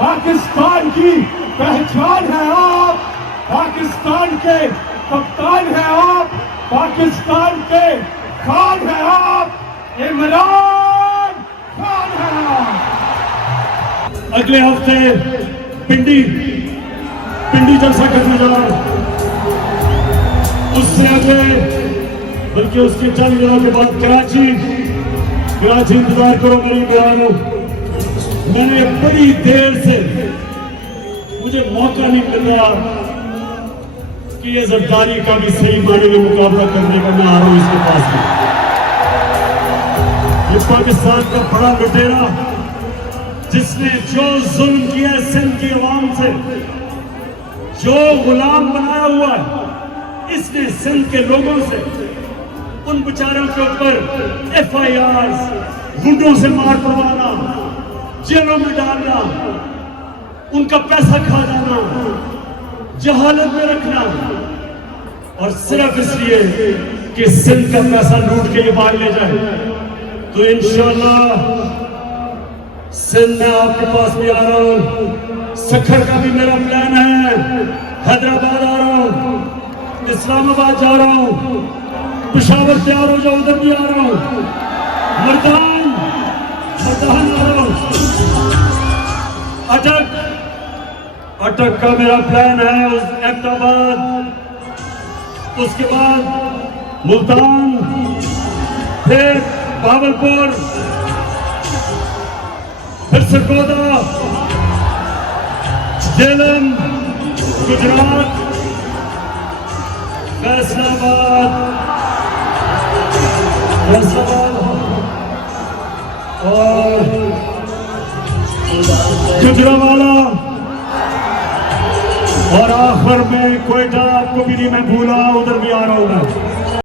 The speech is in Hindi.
पाकिस्तान की पहचान है आप, पाकिस्तान के कप्तान है आप, पाकिस्तान के खान है आप, इमरान खान है आप। अगले हफ्ते पिंडी जलसा करने जा रहा हूं, उससे अगले बल्कि उसके चंद दिनों के बाद कराची इंतजार करो मेरी बयानों। मैंने बड़ी देर से मुझे मौका नहीं मिल रहा कि ये जरदारी का भी सही मायने में मुकाबला करने का मैं आ रहा हूं इसके पास में। ये पाकिस्तान का बड़ा लुटेरा जिसने जो जुल्म किया सिंध की अवाम से, जो गुलाम बनाया हुआ है इसने सिंध के लोगों से, उन बेचारों के ऊपर FIR, गुंडों से मार पड़वाना, जेलों में डालना, उनका पैसा खा जाना, जहालत में रखना, और सिर्फ इसलिए कि सिंध का पैसा लूट के ये बाहर ले जाए। तो इंशाअल्लाह सिंध में आपके पास भी आ रहा हूं, सखर का भी मेरा प्लान है, हैदराबाद आ रहा हूं, इस्लामाबाद जा रहा हूं, पेशावर तैयार हो जाओ, उधर भी आ रहा हूं, मर्दान आ रहा हूं। अटक का मेरा प्लान है, एबटाबाद, उसके बाद मुल्तान, फिर भावलपुर, फिर सरगोदा, झेलम, गुजरात, फैसलाबाद और गुजरावाला, और आखिर में कोयटा, आपको भी नहीं मैं भूला, उधर भी आ रहा हूं मैं।